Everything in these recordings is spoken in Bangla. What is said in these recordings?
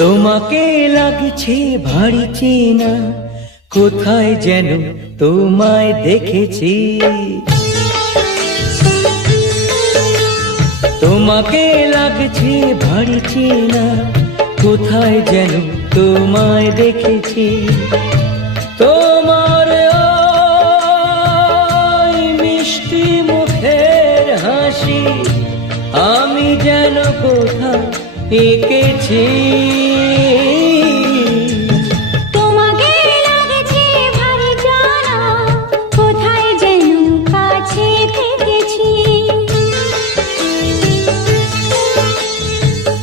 তোমাকে লাগছে ভারী চেনা, কোথায় যেন তোমায় দেখেছি। তোমাকে লাগছে ভারী চেনা, কোথায় যেন তোমায় দেখেছি। তোমার ওই মিষ্টি মুখের হাসি আমি যেন কোথায় এঁকেছি। তোমাকে লাগছে ভারী জানা, কোথায় যেন কাছে থেকেছি।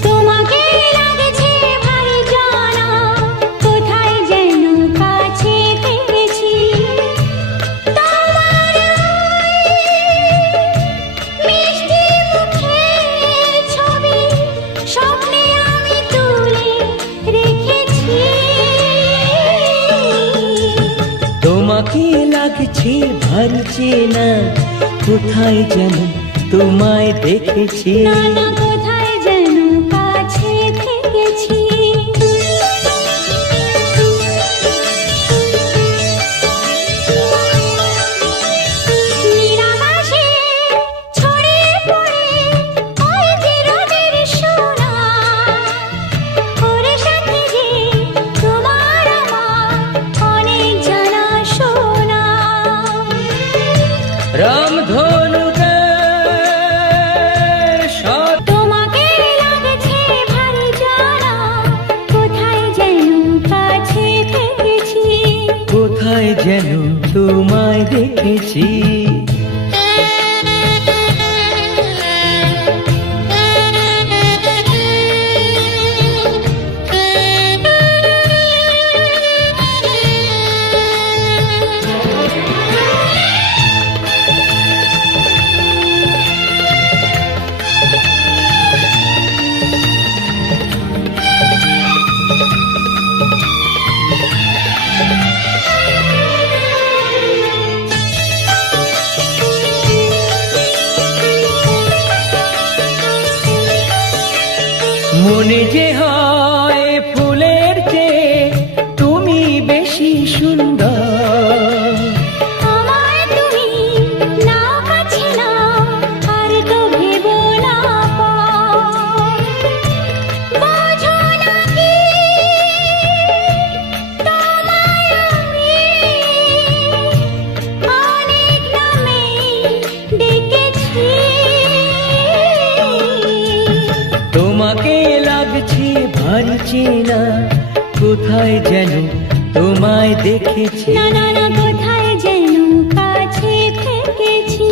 তোমাকে লাগছে ভারী জানা, কোথায় যেন কাছে থেকেছি। তোমার মিষ্টি মুখের ছবি স্বপ্নে আমি তুলে রেখেছি। তোমাকে লাগছে ভারী চেনা, কোথায় যেন তোমায় দেখেছি। না না, কোথায় যেন কাছে থেকেছি। নিরাকাশে ছড়িয়ে পড়ে ওই যে রোদের সোনা, ওর সাথে যে তোমার আমার অনেক জানা শোনা। রামধনুকের সাথে তোমাকে লাগছে ভারী জানা, কোথায় যেন কাছে থেকেছি। কোথায় যেন তোমায় দেখেছি। মনে যে হয় ফুলের চেয়ে তুমি বেশি সুন্দর। আমায় তুমি নাও কাছে নাও, আর তো ভেবো না পর। বোঝো না কি তোমায় আমি অনেক নামে ডেকেছি। তোমাকে লাগছে ভারী চেনা, কোথায় যেন তোমায় দেখেছি। না না না, কোথায় যেন কাছে থেকেছি।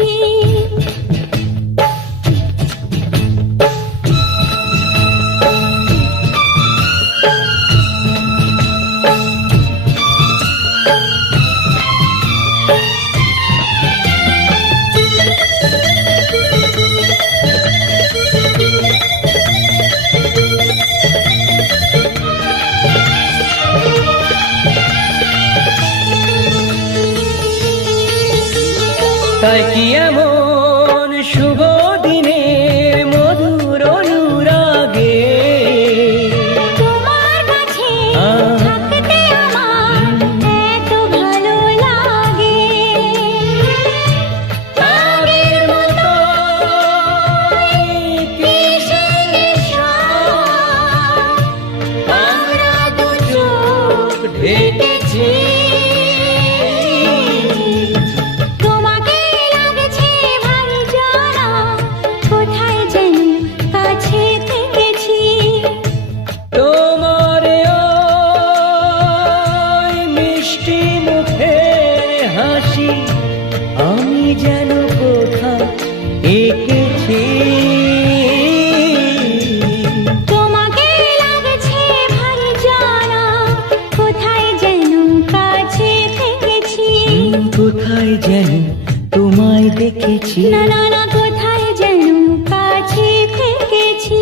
তাই কি এমন শুভ দিনে মধুর অনুরাগে তোমার কাছে থাকতে আমার এত ভালো লাগে। আগের মতো কিসে নেশা, আমরা দু চোখ ঢেকেছি। তোমাকে লাগছে ভারী জানা, কোথায় যেন কাছে থেকেছি। তোমার ওই মিষ্টি মুখের হাসি আমি যেন কোথায় এঁকেছি। তোমাকে লাগছে ভারী জানা, কোথায় যেন কাছে থেকেছি। কোথায় যেন তোমায় দেখেছি। না না না, কোথায় যেন কাছে থেকেছি।